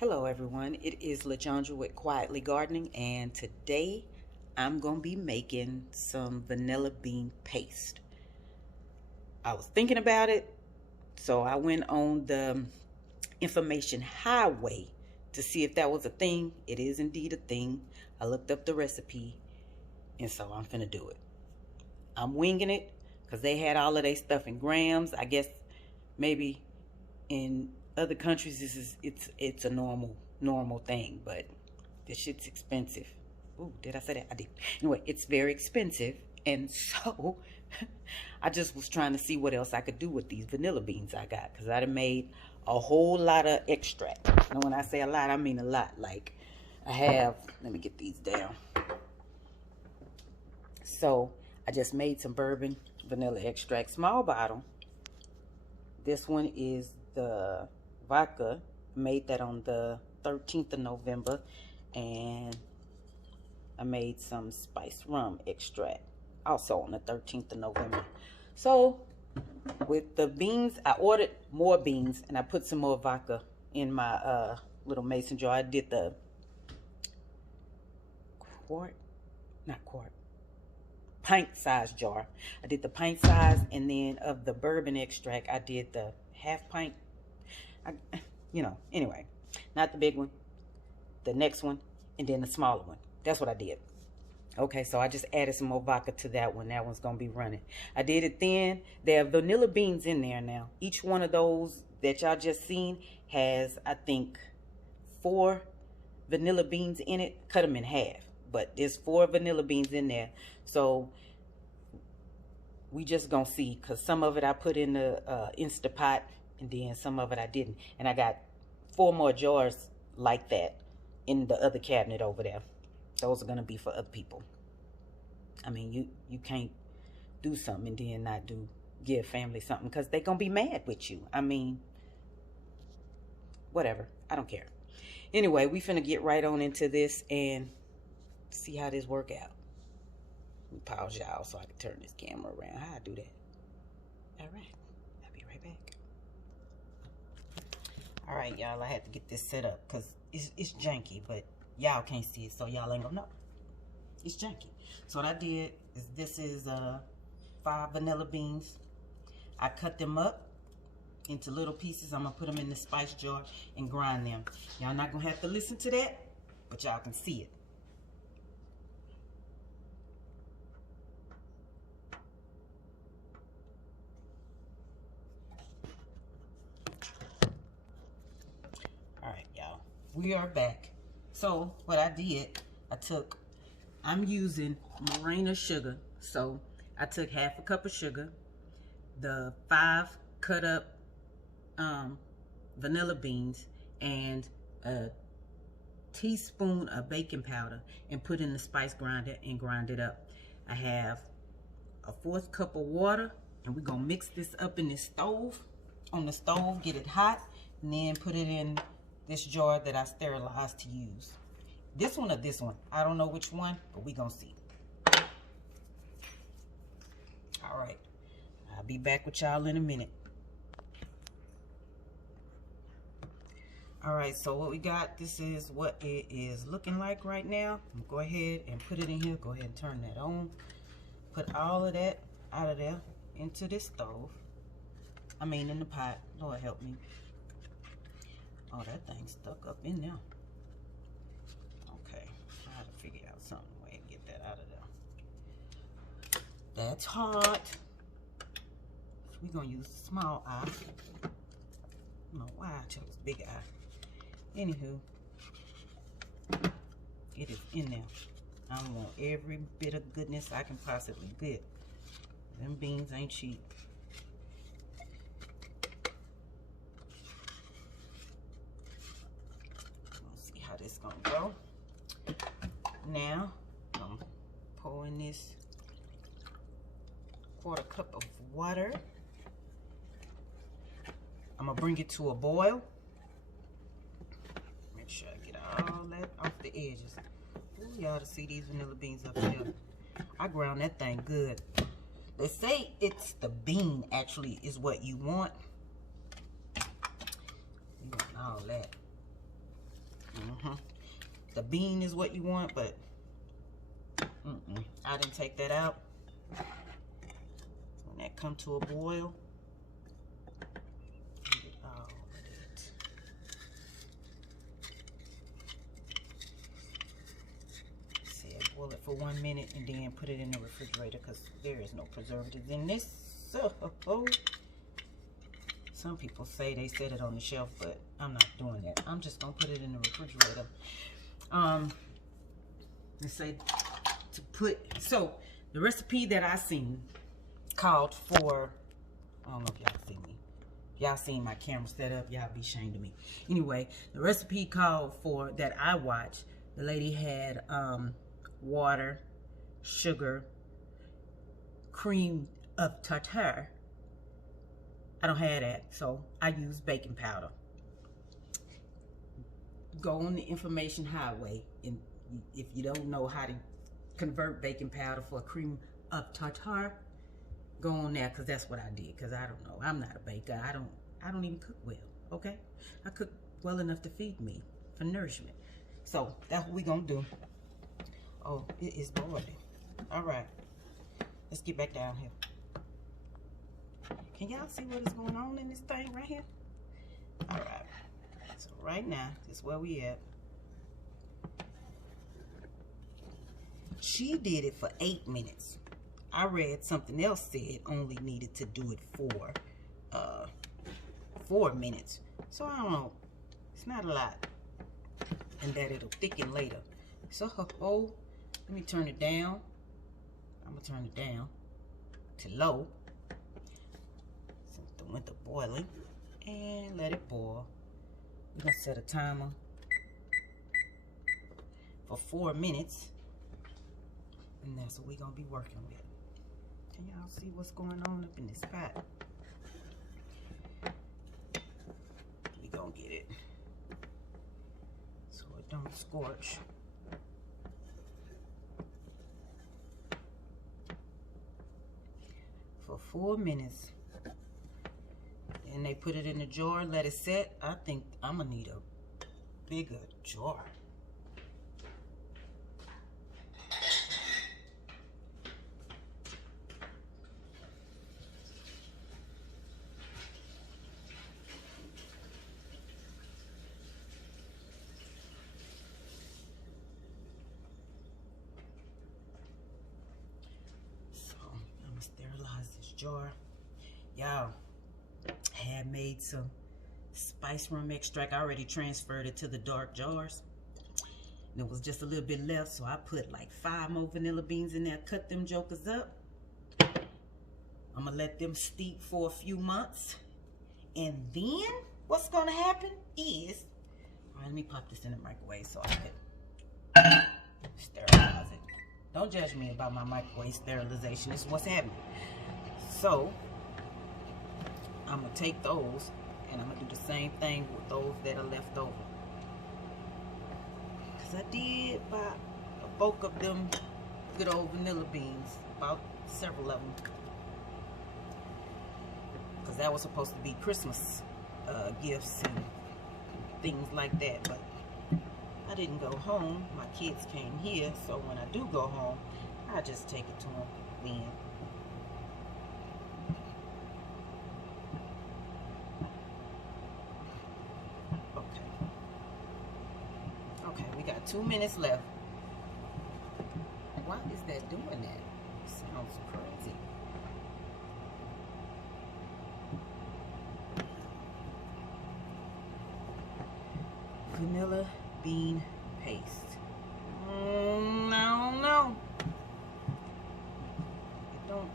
Hello everyone, it is LaJondra with Quietly Gardening, and today I'm going to be making some vanilla bean paste. I was thinking about it, so I went on the information highway to see if that was a thing. It is indeed a thing. I looked up the recipe, and so I'm finna do it. I'm winging it because they had all of their stuff in grams. I guess maybe in other countries it's a normal thing, but this shit's expensive. Ooh, did I say that? I did. Anyway, it's very expensive, and so I just was trying to see what else I could do with these vanilla beans I got, because I'd have made a whole lot of extract. And when I say a lot, I mean a lot. Like, I have, let me get these down. So I just made some bourbon vanilla extract, small bottle. This one is the vodka. Made that on the 13th of November, and I made some spiced rum extract also on the 13th of November. So with the beans, I ordered more beans, and I put some more vodka in my little mason jar. I did the pint size jar. I did the pint size, and then of the bourbon extract, I did the half pint. Anyway, not the big one, the next one, and then the smaller one. That's what I did. Okay, so I just added some more vodka to that one. That one's gonna be running. I did it thin. There are vanilla beans in there now. Each one of those that y'all just seen has, I think, 4 vanilla beans in it. Cut them in half, but there's 4 vanilla beans in there. So we just gonna see, because some of it I put in the Instapot, and then some of it I didn't. And I got 4 more jars like that in the other cabinet over there. Those are gonna be for other people. I mean, you can't do something and then not give family something, because they gonna be mad with you. I mean, whatever, I don't care. Anyway, we finna get right on into this and see how this work out. Let me pause y'all so I can turn this camera around. How I do that? All right, I'll be right back. All right, y'all, I had to get this set up because it's janky, but y'all can't see it, so y'all ain't gonna know. It's janky. So what I did is, this is 5 vanilla beans. I cut them up into little pieces. I'm gonna put them in the spice jar and grind them. Y'all not gonna have to listen to that, but y'all can see it. All right, y'all, we are back. So what I did, I'm using Morena sugar. So I took half a cup of sugar, the 5 cut up vanilla beans, and a teaspoon of baking powder, and put in the spice grinder and grind it up. I have a 1/4 cup of water, and we're gonna mix this up in this stove. On the stove, get it hot, and then put it in this jar that I sterilized to use. This one or this one, I don't know which one, but we gonna see. All right, I'll be back with y'all in a minute. All right, so what we got, this is what it is looking like right now. I'm gonna go ahead and put it in here. Go ahead and turn that on. Put all of that out of there into this stove. I mean, in the pot. Lord help me. Oh, that thing's stuck up in there. Okay, I had to figure out some way to get that out of there. That's hot. So we're gonna use small eye. I don't know why I chose big eye. Anywho, it is in there. I want every bit of goodness I can possibly get. Them beans ain't cheap. This gonna go. Now I'm pouring this 1/4 cup of water. I'm gonna bring it to a boil. Make sure I get all that off the edges. Ooh, y'all to see these vanilla beans up here. I ground that thing good. They say it's the bean actually is what you want. You want all that. The bean is what you want, but I didn't take that out. When that come to a boil, get all of it. Boil it for 1 minute and then put it in the refrigerator because there is no preservatives in this. So, some people say they set it on the shelf, but I'm not doing that. I'm just gonna put it in the refrigerator. Let's say to put, so the recipe that I seen called for, I don't know if y'all see me. Y'all seen my camera set up, y'all be ashamed of me. Anyway, the recipe called for, that I watched, the lady had water, sugar, cream of tartar. I don't have that, so I use baking powder. Go on the information highway, and if you don't know how to convert baking powder for cream of tartar, go on there, because that's what I did, because I don't know. I'm not a baker. I don't even cook well, okay? I cook well enough to feed me for nourishment. So that's what we're gonna do. Oh, it is boiling. All right, let's get back down here. Can y'all see what is going on in this thing right here? All right, so right now, this is where we at. She did it for 8 minutes. I read something else said only needed to do it for 4 minutes. So I don't know, it's not a lot. And that it'll thicken later. So, let me turn it down. I'm gonna turn it down to low. Since it went to boiling. And let it boil. We're gonna set a timer for 4 minutes. And that's what we're gonna be working with. Can y'all see what's going on up in this pot? We gonna get it so it don't scorch. For 4 minutes. And they put it in the jar, let it set. I think I'm gonna need a bigger jar. Sterilize this jar. Y'all, had made some spice rum extract. I already transferred it to the dark jars. There was just a little bit left, so I put like 5 more vanilla beans in there, cut them jokers up. I'm gonna let them steep for a few months. And then what's gonna happen is, all right, let me pop this in the microwave so I can sterilize it. Don't judge me about my microwave sterilization. This is what's happening. So, I'm going to take those and I'm going to do the same thing with those that are left over. Because I did buy a bulk of them good old vanilla beans. About several of them. Because that was supposed to be Christmas gifts and things like that. But I didn't go home. My kids came here, so when I do go home, I just take it to them then. Okay, we got 2 minutes left. Why is that doing that? Sounds crazy. Vanilla bean paste. I don't know. It don't.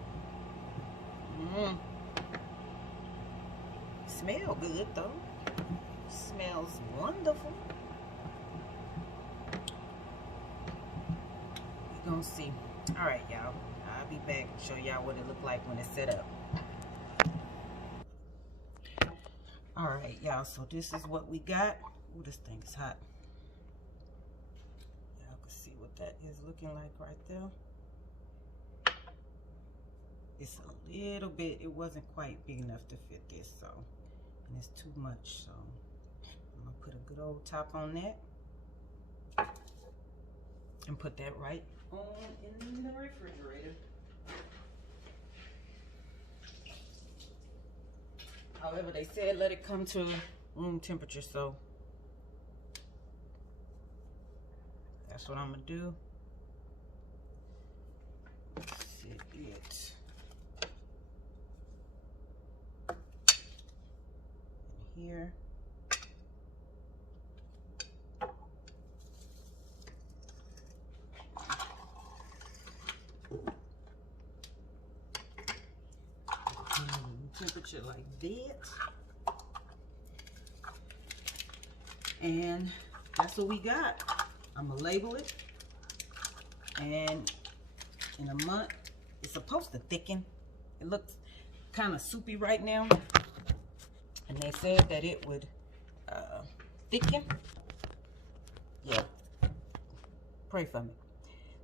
Smell good though. Smells wonderful. We're gonna see. All right, y'all. I'll be back and show y'all what it looked like when it's set up. All right, y'all. So this is what we got. Ooh, this thing is hot. Y'all can see what that is looking like right there. It's a little bit, it wasn't quite big enough to fit this, and it's too much, so I'm gonna put a good old top on that. and put that right on in the refrigerator. However, they said let it come to room temperature, so that's what I'm gonna do. Sit it in here. Temperature like that, and that's what we got. I'm gonna label it, and in a month it's supposed to thicken. It looks kind of soupy right now, and they said that it would thicken. Yeah, pray for me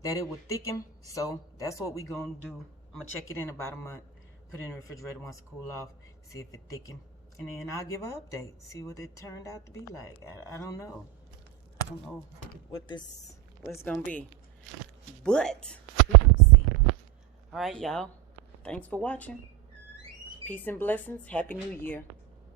that it would thicken. So that's what we gonna do. I'm gonna check it in about a month, put it in the refrigerator once it cool off, see if it thickened, and then I'll give an update, see what it turned out to be like. I don't know. I don't know what it's gonna be, but we're gonna see. All right, y'all. Thanks for watching. Peace and blessings. Happy New Year.